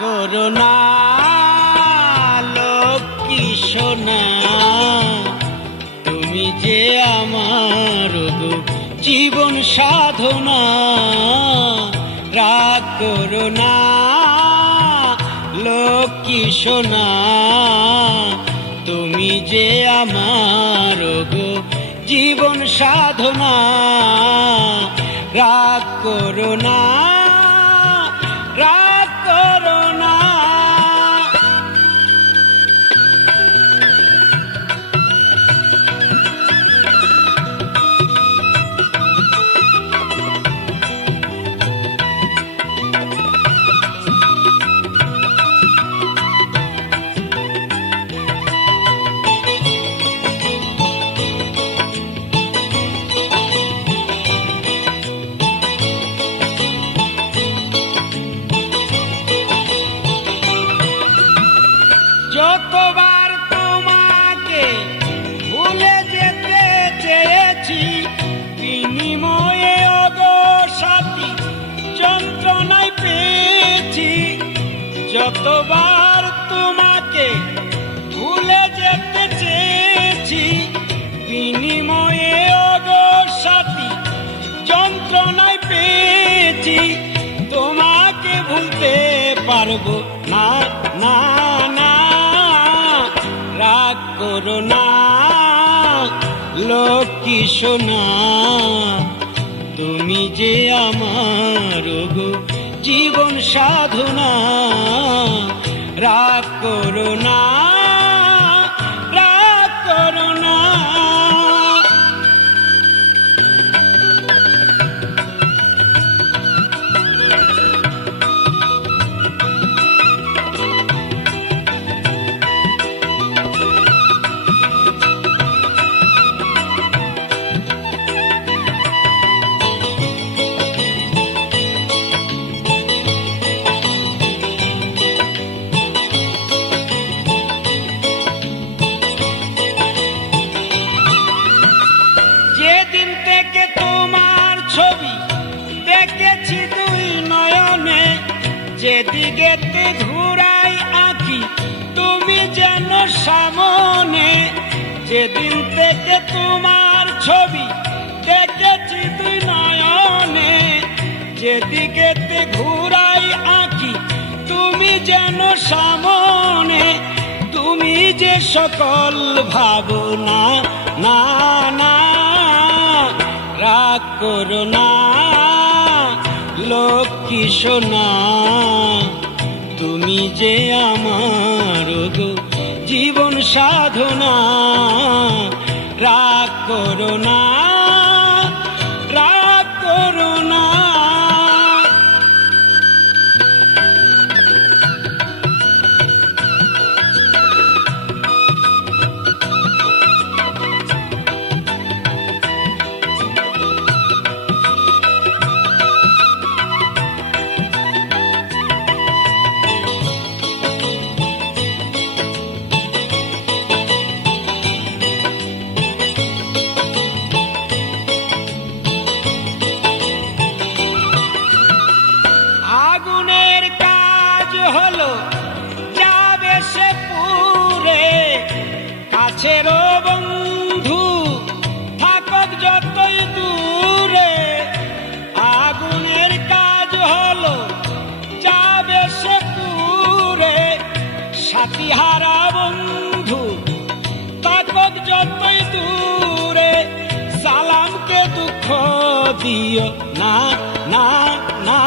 করো না লক্ষ্মী সোনা, তুমি যে আমার গো জীবন সাধনা। রাগ করো না লক্ষ্মী সোনা, তুমি যে আমার গো জীবন সাধনা। রাগ করো না, রাগ করো না। যতবার তোমাকে ভুলে যেতে চেয়েছি, বিনিময়ে ওগো সাথী যন্ত্রণায় পেয়েছি। যতবার তোমাকে ভুলে যেতে চেয়েছি, বিনিময়ে ওগো সাথী যন্ত্রণায় পেয়েছি। তোমাকে ভুলতে পারবো না, না না। রাগ করো না লক্ষ্মী সোনা, তুমি যে আমার গো জীবন সাধনা। রাগ করো না, রাগ করো না। যেদিন থেকে তোমার ছবি দেখেছি দুই নয়নে, যেদিকেতে ঘুরাই আঁকি তুমি যেন সামনে। যেদিন থেকে তোমার ছবি দেখেছি দুই নয়নে, যেদিকেতে ঘুরাই আঁকি তুমি যেন সামনে। তুমি যে সকল ভাবনা, না না। রাগ করো না লক্ষ্মী সোনা, তুমি যে আমার গো জীবন সাধনা। রাগ করো না, রাগ করো না। আগুনের কাজ হলো যাবে সে পুরে, কাছেরও বন্ধু থাকক যতই দূরে। আগুনের কাজ হলো যাবে সে পুরে, সাথী হারা বন্ধু থাকক যতই দূরে। সালামকে দুঃখ দিও না, না না।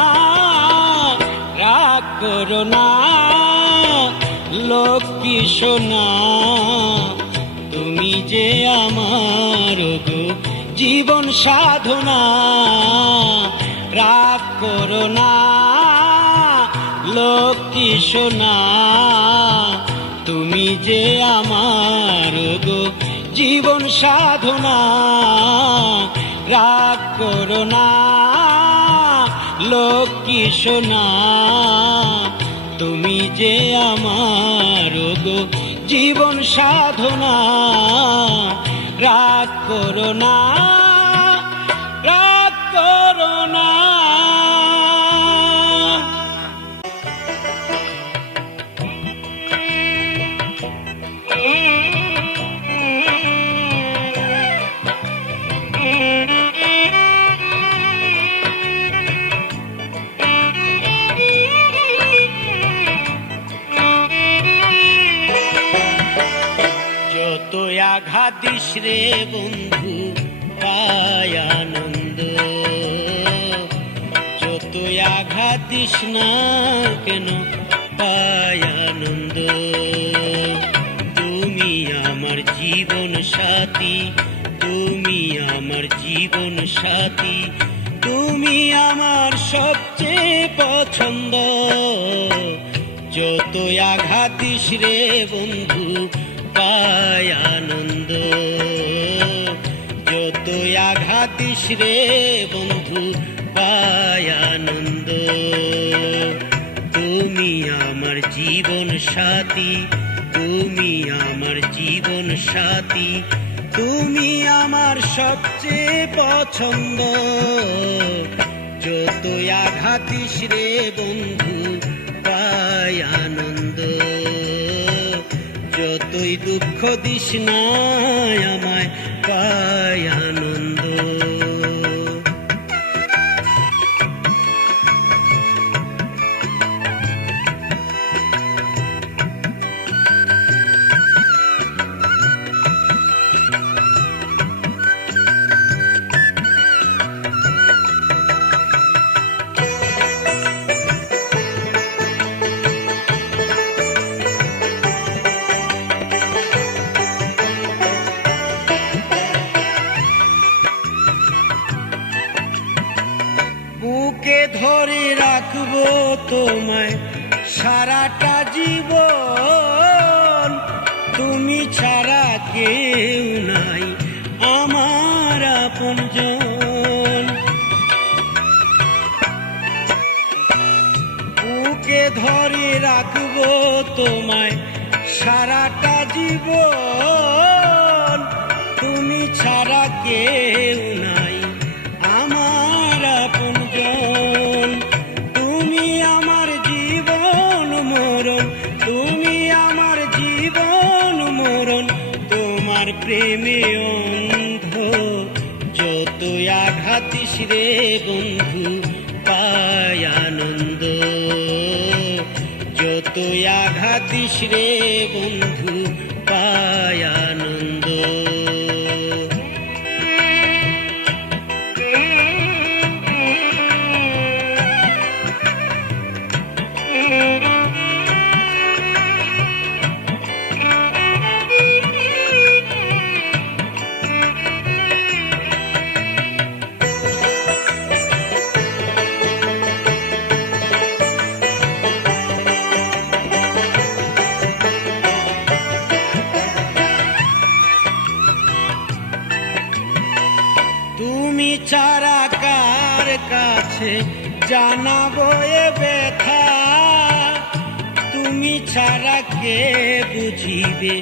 রাগ করো না লক্ষ্মী সোনা, তুমি যে আমার গো জীবন সাধনা। রাগ করো না লক্ষ্মী সোনা, তুমি যে আমার গো জীবন সাধনা। রাগ করো না লক্ষ্মী সোনা, তুমি যে আমার গো জীবন সাধনা। রাগ করো না, রাগ করো না। আঘাত দিস রে বন্ধু পাই আনন্দ, যতই আঘাত দিস না কেন পাই আনন্দ। তুমি আমার জীবন সাথী, তুমি আমার জীবন সাথী, তুমি আমার সবচেয়ে পছন্দ। যতই আঘাত দিস রে বন্ধু পাই আনন্দ, যতই আঘাত দিস রে বন্ধু পাই আনন্দ। তুমি আমার জীবন সাথী, তুমি আমার জীবন সাথী, তুমি আমার সবচেয়ে পছন্দ। যতই আঘাত দিস রে বন্ধু পাই আনন্দ, যতই দুঃখ দিস না আমায় পাই আনন্দ। বুকে ধরে রাখবো তোমায় সারাটা জীবন, তুমি ছাড়া কেউ নাই আমার আপনজন। বুকে ধরে রাখবো তোমায় সারাটা জীবন, তুমি ছাড়া কেউ নাই আমার আপনজন। তুমি আমার জীবন মরণ, তুমি আমার জীবন মরণ, তোমার প্রেমে অন্ধ। যতই আঘাত দিস রে বন্ধু পাই আনন্দ, যতই আঘাত দিস রে বন্ধু পাই আনন্দ। তুমি ছাড়া কার কাছে জানাবো এ ব্যথা, তুমি ছাড়া কে বুঝিবে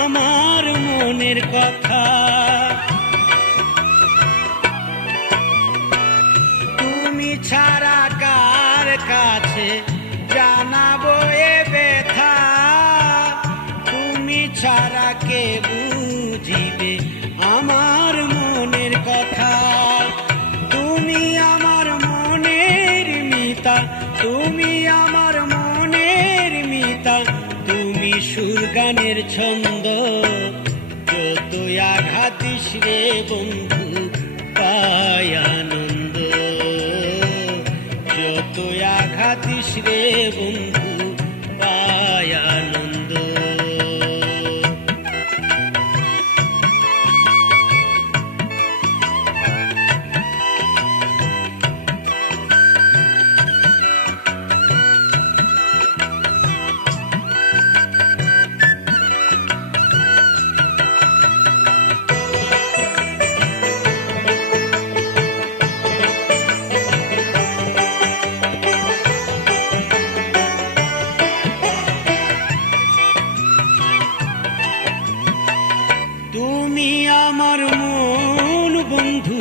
আমার মনের কথা। তুমি ছাড়া কার কাছে জানাবো এ ব্যথা, তুমি ছাড়া কে বুঝিবে আমার মনের কথা। তুমি আমার মনের মিতা, তুমি আমার মনের মিতা, তুমি সুর গানের ছন্দ। যতই আঘাত দিস রে বন্ধু পাই আনন্দ, যতই আঘাত দিস রে বন্ধু পাই আনন্দ। তুমি আমার মন বন্ধু,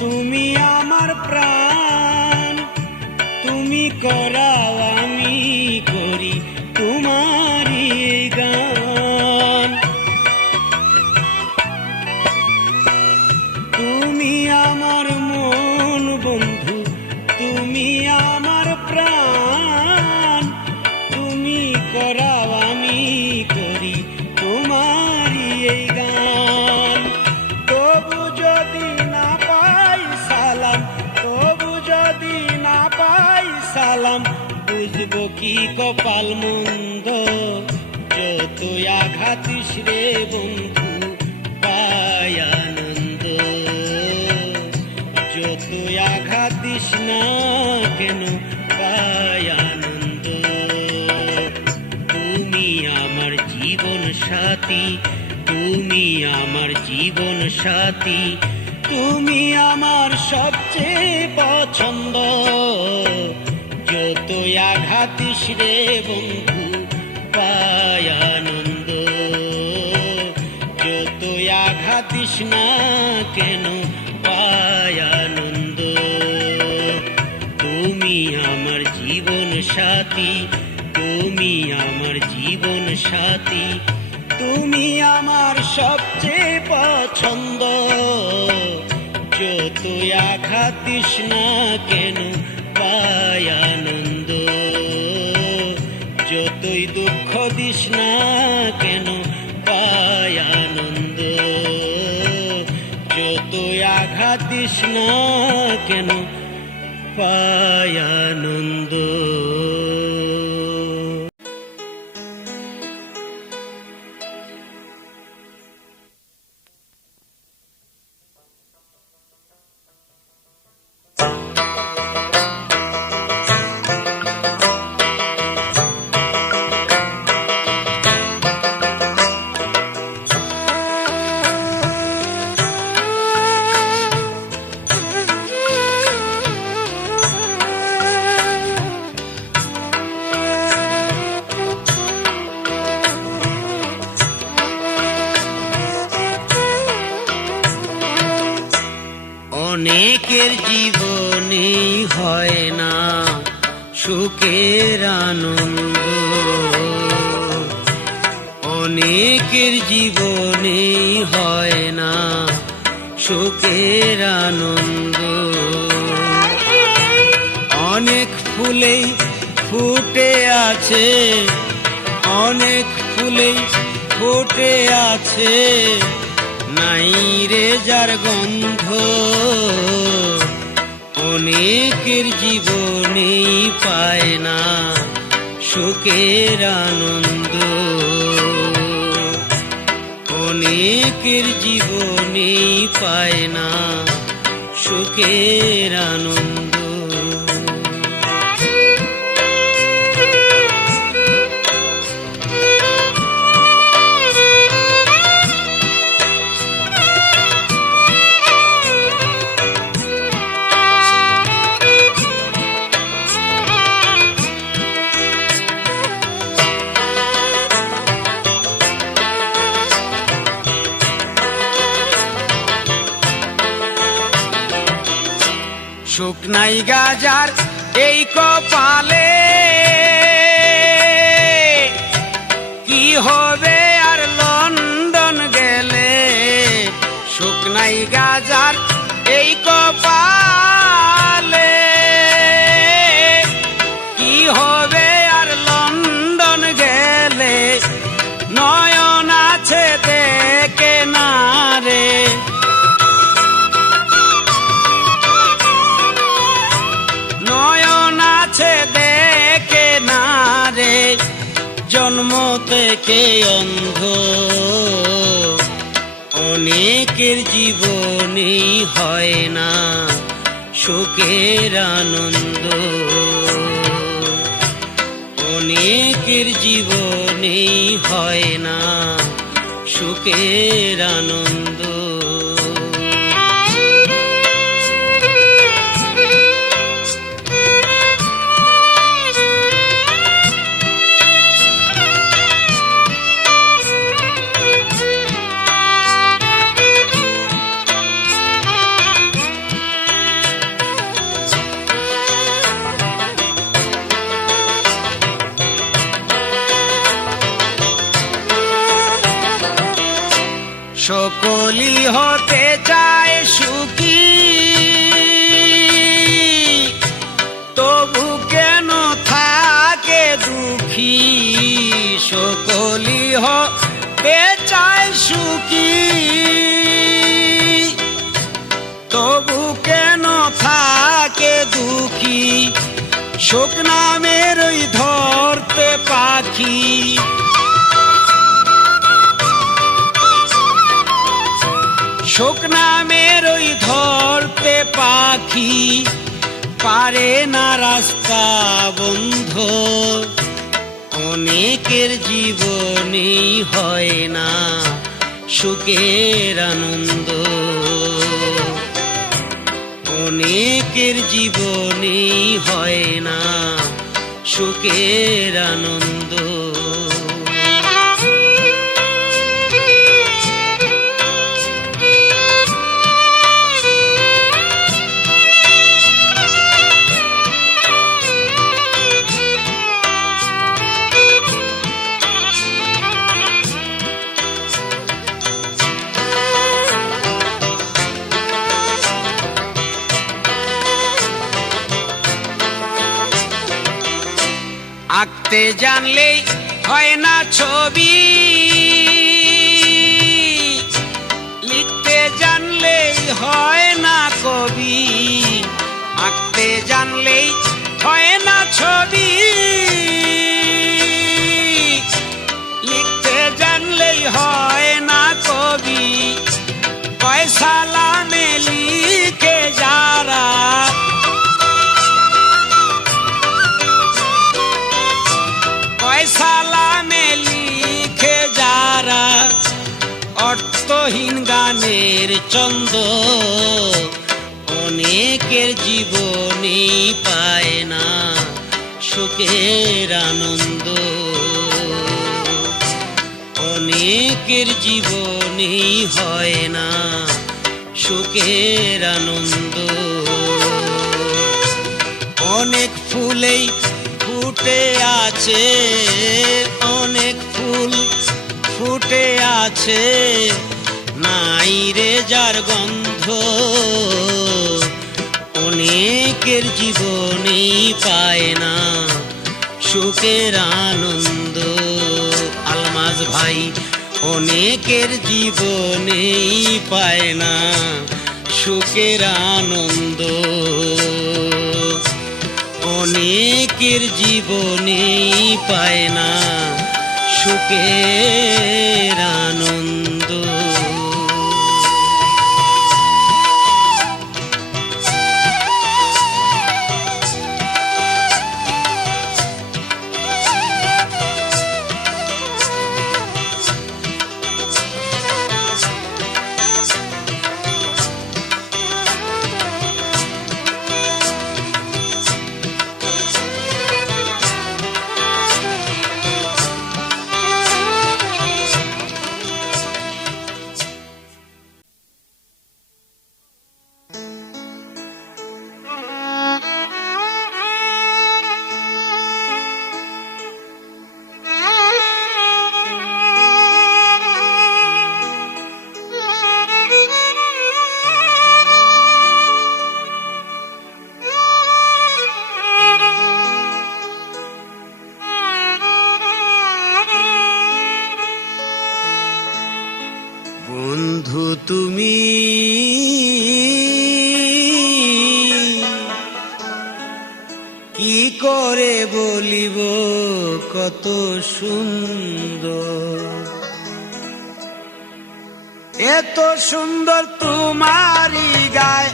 তুমি আমার প্রাণ, তুমি করাও আমি করি তোমারই এই গান। তুমি আমার মন বন্ধু, তুমি আমার প্রাণ, তুমি করাও আমি করি তোমারই এই গান। পাই সালাম, বুঝবো কি কপাল মন্দ। যতই আঘাতিস রে বন্ধু পাই আনন্দ, যতই আঘাতিস না কেন পাই আনন্দ। তুমি আমার জীবন সাথী, তুমি আমার জীবন সাথী, তুমি আমার সবচেয়ে পছন্দ। যতই আঘাতিস রে বন্ধু পাই আনন্দ, যতই আঘাতিস না কেন পাই আনন্দ। তুমি আমার জীবন সাথী, তুমি আমার জীবন সাথী, তুমি আমার সবচেয়ে পছন্দ। যতই আঘাতিস না কেন পাই আনন্দ, যতই দুঃখ দিস না কেন পাই আনন্দ, যতই আঘাত দিস না কেন পাই আনন্দ। অনেকের জীবনে হয় না সুখের আনন্দ, অনেকের জীবনে হয় না সুখের আনন্দ। অনেক ফুলেই ফুটে আছে, অনেক ফুলেই ফুটে আছে, নাই রে যার গন্ধ। অনেকের জীবনেই পায় না সুখের আনন্দ, অনেকের জীবনেই পায় না সুখের আনন্দ। সুখ নাই গাজার এই কপালে, কি হবে আর লন্ডন গেলে। সুখ নাই গাজার এই কপালে, কি হবে আর লন্ডন গেলে। নয়ন আছে দেখে না রে, দেখে না রে, জন্ম থেকে অন্ধ। অনেকের জীবনেই হয় না সুখের আনন্দ, অনেকের জীবনেই হয় না সুখের আনন্দ। সকলি হতে চায় সুখী, তবু কেন থাকে দুঃখী। সকলি হতে চায় সুখী, তবু কেন থাকে দুঃখী। শোক নামের ওই ধরতে পাখি, শোক নামের ওই ধরতে পাখি পারে না রাস্তা বন্ধ। অনেকের জীবনেই হয় না সুখের আনন্দ, অনেকের জীবনেই হয় না সুখের আনন্দ। আঁকতে জানলেই হয় না ছবি, লিখতে জানলেই হয় না কবি। আঁকতে জানলেই হয় না ছবি, লিখতে জানলেই হয় না কবি। পয়সা লামে লিখে যারা, সালামে লিখে যারা অর্থহীন গানের ছন্দ, অনেকের জীবনে পায় না সুখের আনন্দ, অনেকের জীবনে হয় না সুখের আনন্দ। অনেক ফুলেই ফুটে আছে, অনেক ফুল ফুটে আছে, নাই রে যার গন্ধ। অনেকের জীবনেই পায় না সুখের আনন্দ। আলমাজ ভাই, অনেকের জীবনেই পায় না সুখের আনন্দ, অনেকের জীবনেই পায় না সুখের আনন্দ। বন্ধু তুমি কি করে বলিব কত সুন্দর, এত সুন্দর তোমারি গায়,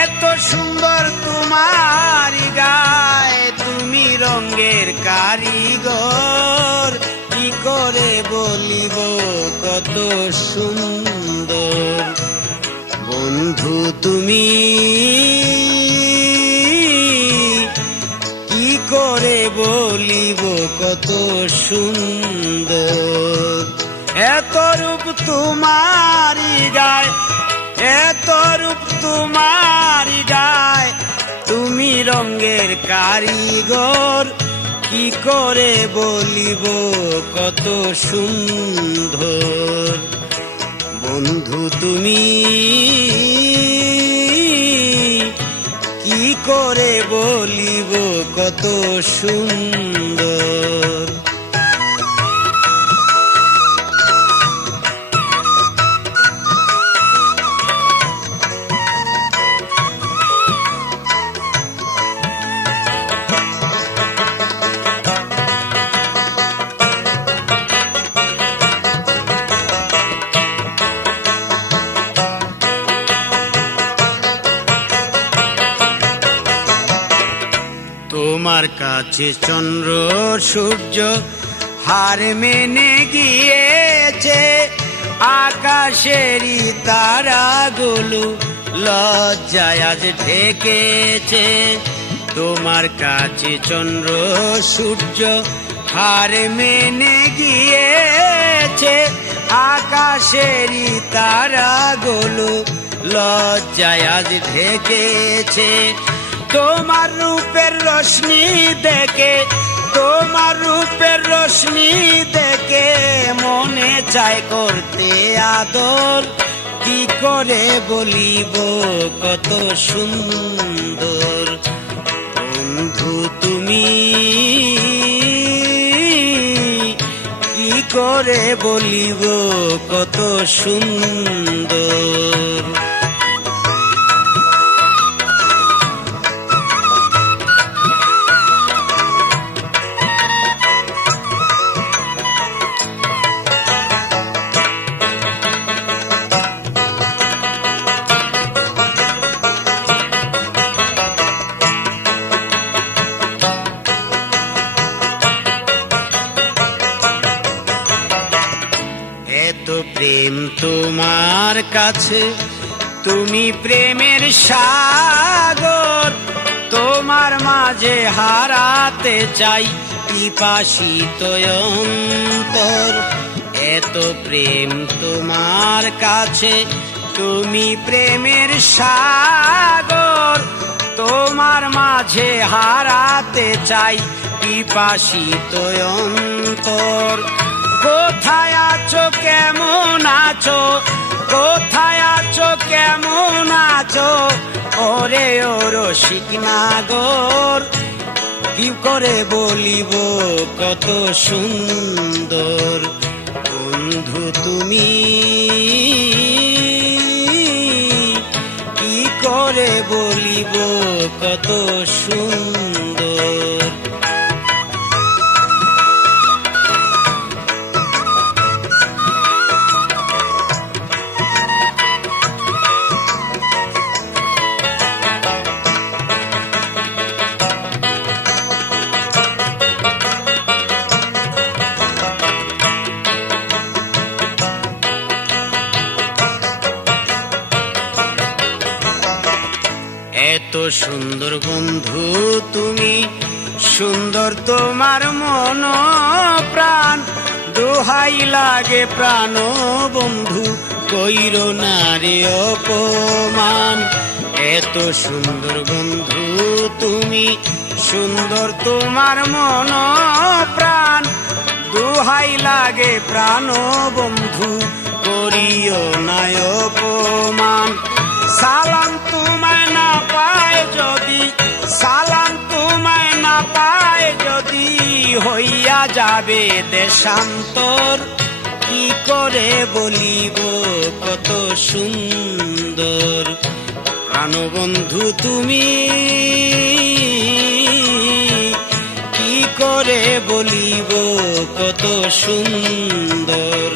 এত সুন্দর তোমারি গায়। তুমি রঙের কারিগর, কি করে বলিব কত সুন্দর। বন্ধু তুমি কি করে বলিব কত সুন্দর। এত রূপ তোমারি গায়, এত রূপ তোমারি গায়। তুমি রঙের কারিগর, কি করে বলিব কত সুন্দর। বন্ধু তুমি কি করে বলিব কত সুন্দর। তোমার কাছে চন্দ্র সূর্য হার মেনে গিয়েছে, আকাশেরই তারাগুলো লজ্জায় আজ ঢেকেছে। তোমার কাছে চন্দ্র সূর্য হার মেনে গিয়েছে, আকাশেরই তারাগুলো লজ্জায় আজ ঢেকেছে। তোমার রূপের রশ্মি দেখে, তোমার রূপের রশ্মি দেখে মনে চায় করতে আদর, কি করে বলিব কত সুন্দর বন্ধু তুমি, কি করে বলিব কত সুন্দর। এত প্রেম তোমার কাছে, তুমি প্রেমের সাগর, তোমার মাঝে হারাতে চাই পিপাসিত অন্তর। এত প্রেম তোমার কাছে, তুমি প্রেমের সাগর, তোমার মাঝে হারাতে চাই পিপাসিত অন্তর। কোথায় আছো কেমন আছো, কোথায় আছো কেমন আছো, ওরে ও রসিক নাগর, কি করে বলিব কত সুন্দর বন্ধু তুমি, কি করে বলিব কত সুন্দর। এত সুন্দর বন্ধু তুমি, সুন্দর তোমার মন প্রাণ, দোহাই লাগে প্রাণ বন্ধু কইরো না রে অপমান। এত সুন্দর বন্ধু তুমি, সুন্দর তোমার মন প্রাণ, দোহাই লাগে প্রাণ বন্ধু করিও না অপমান। সালাম তোমায় না পায় যদি, সালাম তোমায় না পায় যদি, হইয়া যাবে দেশান্তর, কি করে বলিব কত সুন্দর প্রাণবন্ধু তুমি, কি করে বলিব কত সুন্দর।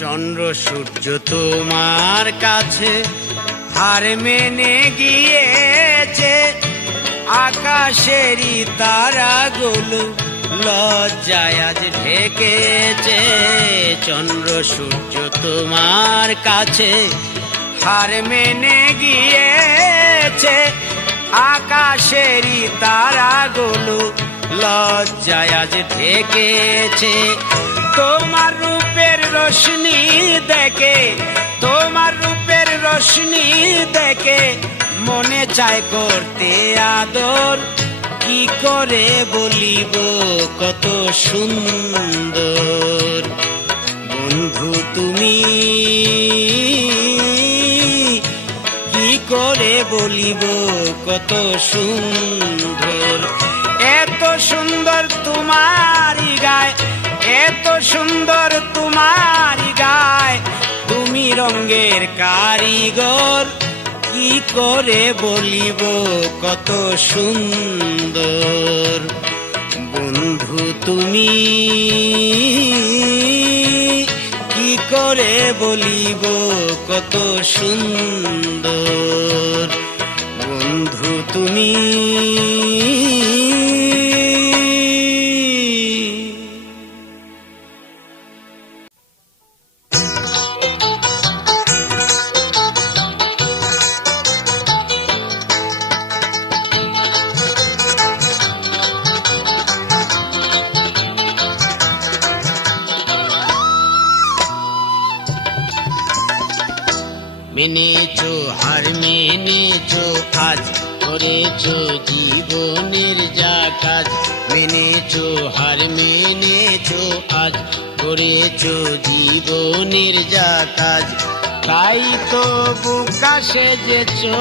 চন্দ্র সূর্য তোমার কাছে হার মেনে গিয়েছে, আকাশেরই তারাগুলো লজ্জায় আজ ঢেকেছে। চন্দ্র সূর্য তোমার কাছে হার মেনে গিয়েছে, আকাশেরই তারাগুলো লজ্জায় আজ ঢেকেছে। তোমার রূপের রশ্মি দেখে, তোমার রূপের রশ্মি দেখে মনে চায় করতে আদর, কি করে বলিব কত সুন্দর বন্ধু তুমি, কি করে বলিব কত সুন্দর। এত সুন্দর তোমারই গায়, এত সুন্দর তোমার গায়, তুমি রঙের কারিগর, কি করে বলিব কত সুন্দর। বন্ধু তুমি কি করে বলিব কত সুন্দর। বন্ধু তুমি মেনেছো হার মেনেছো আজ, করেছো জীবনের যা কাজ। মেনেছো হার মেনেছো আজ, করেছো জীবনের যা কাজ। তাই তো বোকা সেজেছো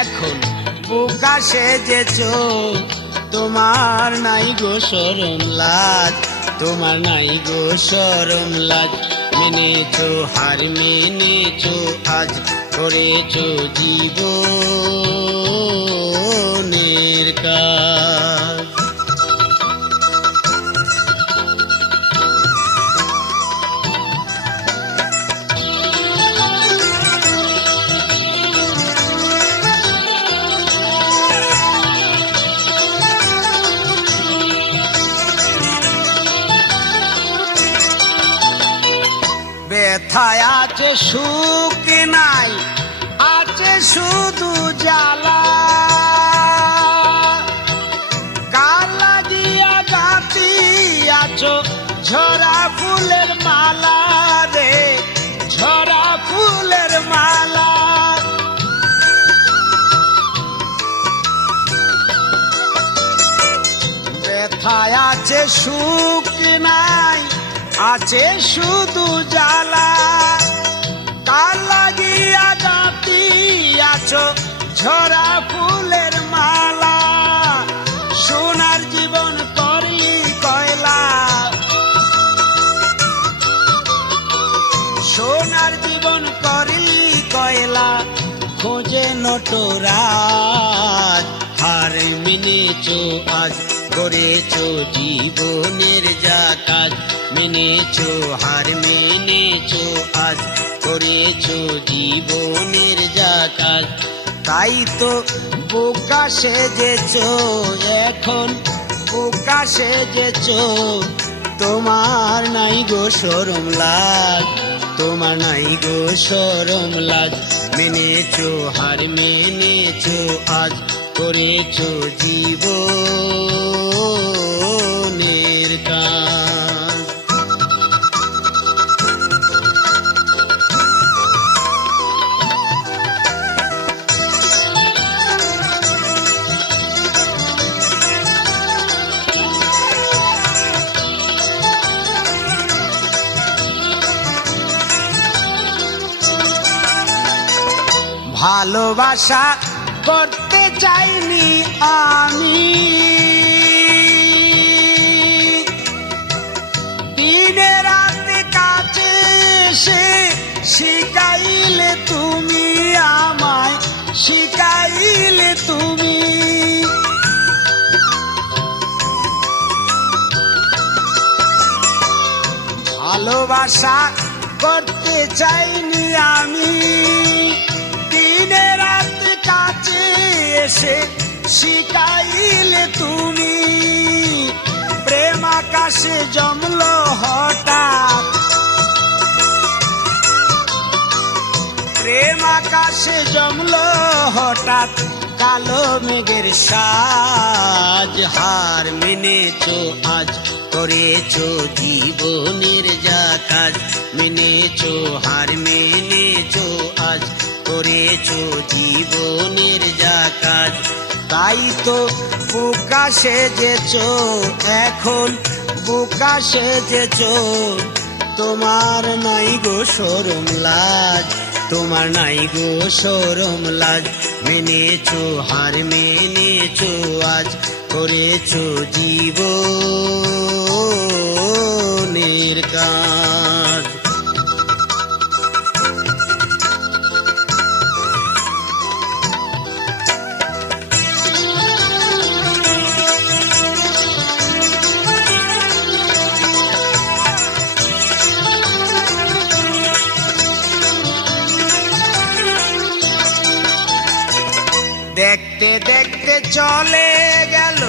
এখন, বোকা সেজেছো। তোমার নাই গো শরম লাজ, তোমার নাই গো শরম লাজ। মেনেছো হার মেনেছো আজ, করেছো জীবনের কাজ। ব্যথায় আছে সুখ নাই, আছে শুধু জ্বালা। কালা দিয়া গাতি আছো ঝরা ফুলের মালা রে, ঝরা ফুলের মালা। ব্যথায় আছে সুখ নাই, আছে শুধু জ্বালা। কাল লাগিয়া গাতি আছো ঝরা ফুলের মালা। সোনার জীবন করলি কয়লা, সোনার জীবন করলি কয়লা। খোঁজে নটরাজ, হার মেনেছো আজ, করেছো জীবনের যা কাজ। মেনেছো হার মেনেছো আজ, করেছো জীবনের যা কাজ। তাই তো বোকা সেজেছো এখন, বোকা সেজেছো। তোমার নাই গো শরম লাজ, তোমার নাই গো শরম লাজ। মেনেছো হার মেনেছো আজ, করেছো জীবনের কাজ। ভালোবাসা করতে চাইনি আমি, দিনে রাতে কাছে এসে শিখাইলে তুমি আমায়, শিখাইলে তুমি। ভালোবাসা করতে চাইনি আমি, দিনে রাতে কাছে এসে শিখাইলে তুমি। প্রেম আকাশে জমলো হঠাৎ, প্রেম আকাশে জমলো হঠাৎ। কালো মেঘের সাজ, হার মেনেছো আজ, করেছো জীবনের যা কাজ। মেনেছো হার মেনেছো আজ, করেছো জীবনের যা কাজ। তাই তো বোকা সেজেছো এখন, বোকা সেজেছো। তোমার নাই গো শরম লাজ, তোমার নাই গো শরম লাজ। মেনেছো হার মেনেছো আজ, করেছো জীবন চলে গেল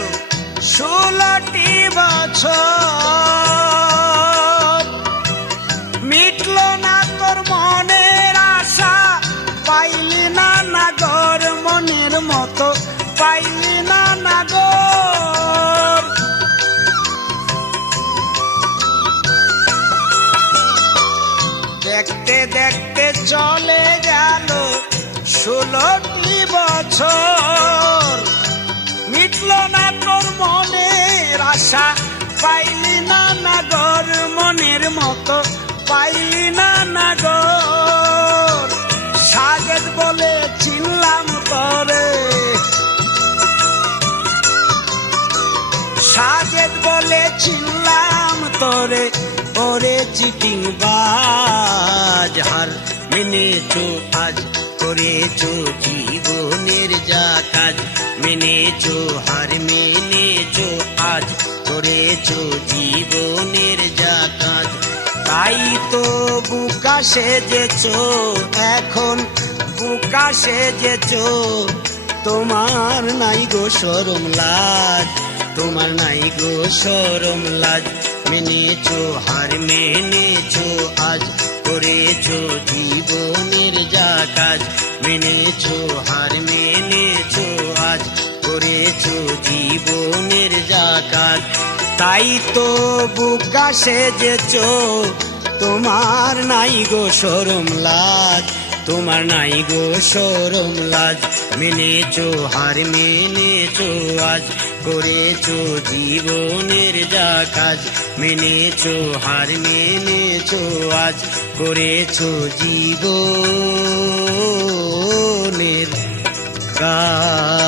16টি বছর, মিটল না তোর মনের আশা, পাইলি না নাগর মনের মতো, পাইলি না নাগর। দেখতে দেখতে চলে গেল 16টি বছর, মিটল না তোর মনের আশা, পাইলি না নাগর মনের মতো, পাইলি না নাগর। সাজেদ বলে চিনলাম তোরে, সাজেদ বলে চিনলাম তোরে, ওরে চিটিং বাজ। হার মেনেছো আজ, করেছো জীবনের যা কাজ, মেনেছো হার মেনেছো আজ, করেছো জীবনের যা কাজ। তাই তো বুকা সেজেছো এখন, বুকা সেজেছো, তোমার নাই গো শরম লাজ, তোমার নাই গো শরম লাজ। মেনেছো হার মেনেছো আজ, করেছো জীবনের যা কাজ, মেনেছো হার মেনেছো আজ, করেছো জীবনের যা কাজ। তাই তো বুকা সেজেছো, তোমার নাই গো শরম লাজ, তোমার নাই গো শরম লাজ। মেনেছো হার মেনেছো আজ, করেছো জীবনের যা কাজ, মেনেছো হার মেনেছো আজ, করেছো জীবনের কাজ।